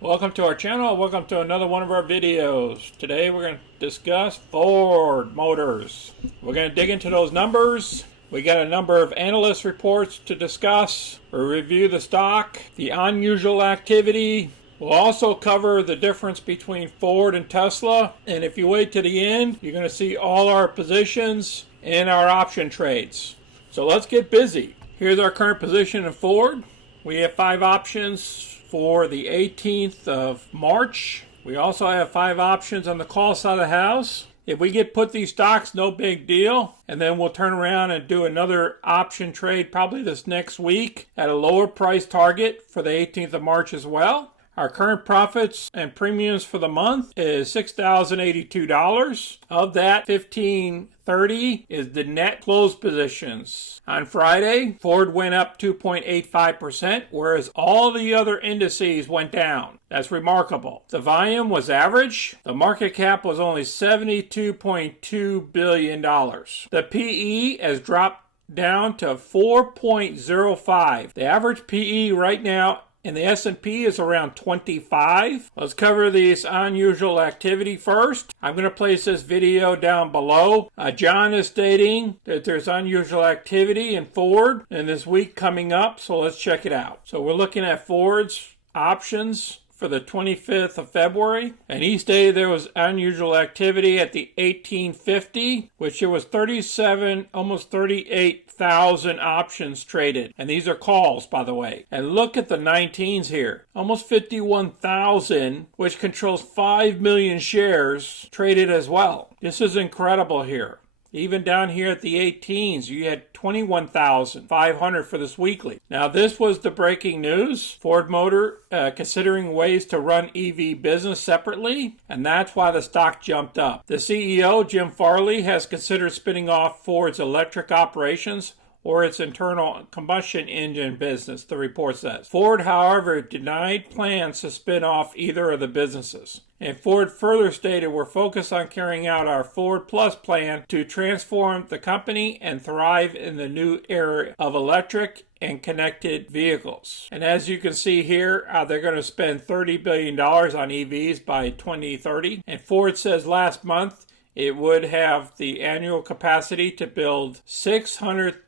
Welcome to our channel. Welcome to another one of our videos. Today we're going to discuss Ford Motors. We're going to dig into those numbers. We got a number of analyst reports to discuss. We'll review the stock, the unusual activity. We'll also cover the difference between Ford and Tesla. And if you wait to the end, you're going to see all our positions and our option trades. So let's get busy. Here's our current position in Ford. We have 5 options for the 18th of March. We also have 5 options on the call side of the house. If we get put these stocks, no big deal. And then we'll turn around and do another option trade probably this next week at a lower price target for the 18th of March as well. Our current profits and premiums for the month is $6,082. Of that, $1,530 is the net close positions. On Friday, Ford went up 2.85%, whereas all the other indices went down. That's remarkable. The volume was average. The market cap was only $72.2 billion. The PE has dropped down to 4.05. The average PE right now and the S&P is around 25. Let's cover this unusual activity first. I'm going to place this video down below. John is stating that there's unusual activity in Ford in this week coming up, so let's check it out. So we're looking at Ford's options for the 25th of February, and he stated there was unusual activity at the 1850, which there was 37, almost 38,000 options traded, and these are calls, by the way. And look at the 19s here, almost 51,000, which controls 5 million shares traded as well. This is incredible here. Even down here at the 18s, you had 21,500 for this weekly. Now, this was the breaking news. Ford Motor considering ways to run EV business separately, and that's why the stock jumped up. The CEO, Jim Farley, has considered spinning off Ford's electric operations or its internal combustion engine business, the report says. Ford, however, denied plans to spin off either of the businesses. And Ford further stated, we're focused on carrying out our Ford Plus plan to transform the company and thrive in the new era of electric and connected vehicles. And as you can see here, they're going to spend $30 billion on EVs by 2030. And Ford says last month it would have the annual capacity to build 600,000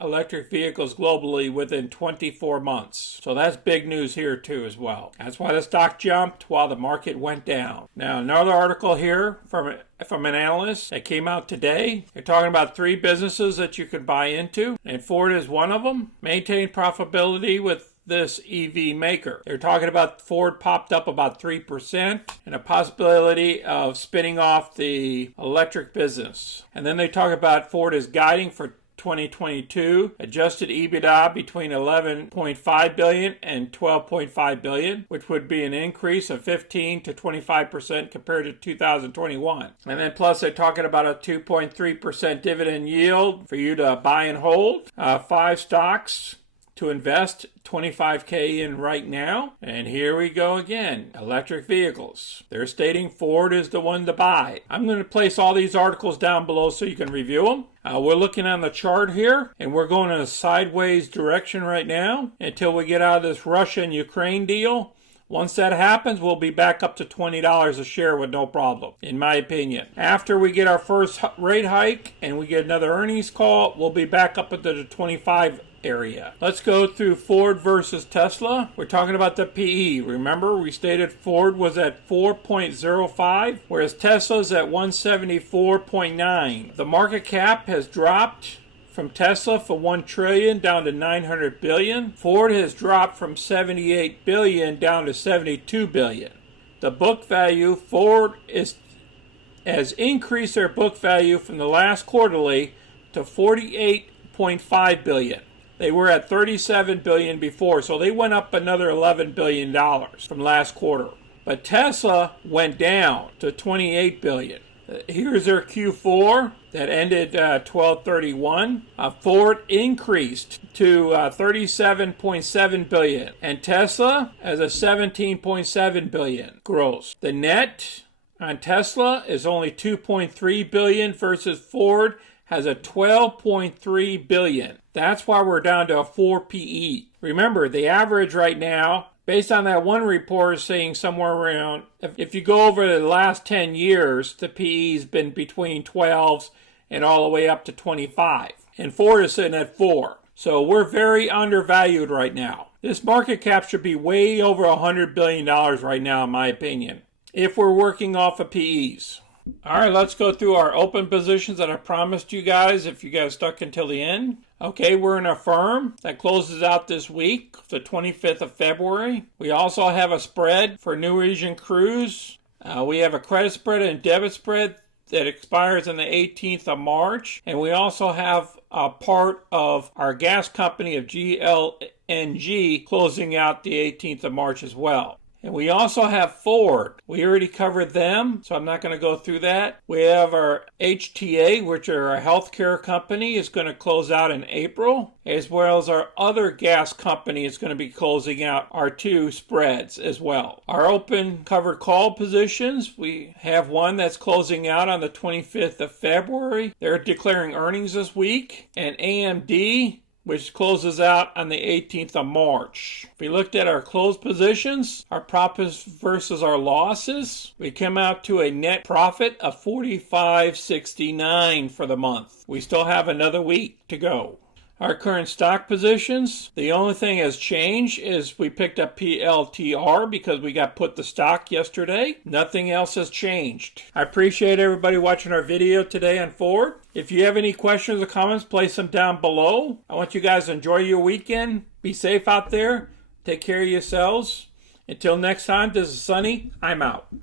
electric vehicles globally within 24 months. So that's big news here too as well. That's why the stock jumped while the market went down. Now another article here from an analyst that came out today. They're talking about 3 businesses that you could buy into, and Ford is one of them. Maintain profitability with this EV maker. They're talking about Ford popped up about 3% and a possibility of spinning off the electric business. And then they talk about Ford is guiding for 2022 adjusted EBITDA between $11.5 billion and $12.5 billion, which would be an increase of 15 to 25% compared to 2021. And then plus they're talking about a 2.3% dividend yield for you to buy and hold. 5 stocks to invest $25K in right now. And here we go again. Electric vehicles. They're stating Ford is the one to buy. I'm going to place all these articles down below so you can review them. We're looking on the chart here, and we're going in a sideways direction right now until we get out of this Russia and Ukraine deal. Once that happens, we'll be back up to $20 a share with no problem, in my opinion. After we get our first rate hike and we get another earnings call, we'll be back up into the 25 area. Let's go through Ford versus Tesla. We're talking about the PE. Remember, we stated Ford was at 4.05, whereas Tesla's at 174.9. The market cap has dropped from Tesla for $1 trillion down to $900 billion. Ford has dropped from $78 billion down to $72 billion. The book value, Ford has increased their book value from the last quarterly to $48.5 billion. They were at $37 billion before, so they went up another $11 billion from last quarter. But Tesla went down to $28 billion. Here's their Q4 that ended 12/31. Ford increased to $37.7 billion, and Tesla has a $17.7 billion gross. The net on Tesla is only $2.3 billion versus Ford has a $12.3 billion. That's why we're down to a 4 PE. Remember, the average right now Based on that one report saying somewhere around, if you go over the last 10 years, the PE's been between 12s and all the way up to 25. And Ford is sitting at 4. So we're very undervalued right now. This market cap should be way over $100 billion right now, in my opinion, if we're working off of PEs. All right, let's go through our open positions that I promised you guys if you guys stuck until the end. Okay, we're in a firm that closes out this week, the 25th of February. We also have a spread for New Region Cruise. We have a credit spread and debit spread that expires on the 18th of March. And we also have a part of our gas company of GLNG closing out the 18th of March as well. And we also have Ford. We already covered them, so I'm not going to go through that. We have our HTA, which are our healthcare company, is going to close out in April, as well as our other gas company is going to be closing out our 2 spreads as well. Our open covered call positions, we have one that's closing out on the 25th of February. They're declaring earnings this week. And AMD, which closes out on the 18th of March. If we looked at our closed positions, our profits versus our losses, we come out to a net profit of $45.69 for the month. We still have another week to go. Our current stock positions, the only thing has changed is we picked up PLTR because we got put the stock yesterday. Nothing else has changed. I appreciate everybody watching our video today on Ford. If you have any questions or comments, place them down below. I want you guys to enjoy your weekend. Be safe out there. Take care of yourselves. Until next time, this is Sonny. I'm out.